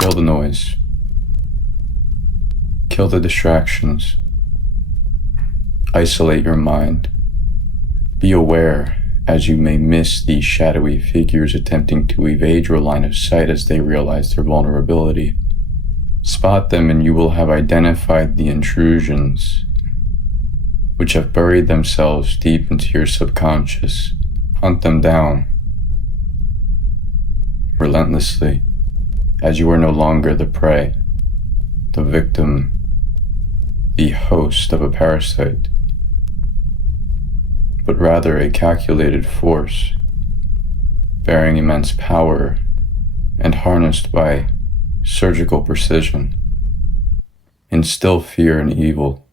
Kill the noise. Kill the distractions. Isolate your mind. Be aware as you may miss these shadowy figures attempting to evade your line of sight as they realize their vulnerability. Spot them and you will have identified the intrusions which have buried themselves deep into your subconscious. Hunt them down relentlessly, as you are no longer the prey, the victim, the host of a parasite, but rather a calculated force, bearing immense power and harnessed by surgical precision. Instill fear and evil,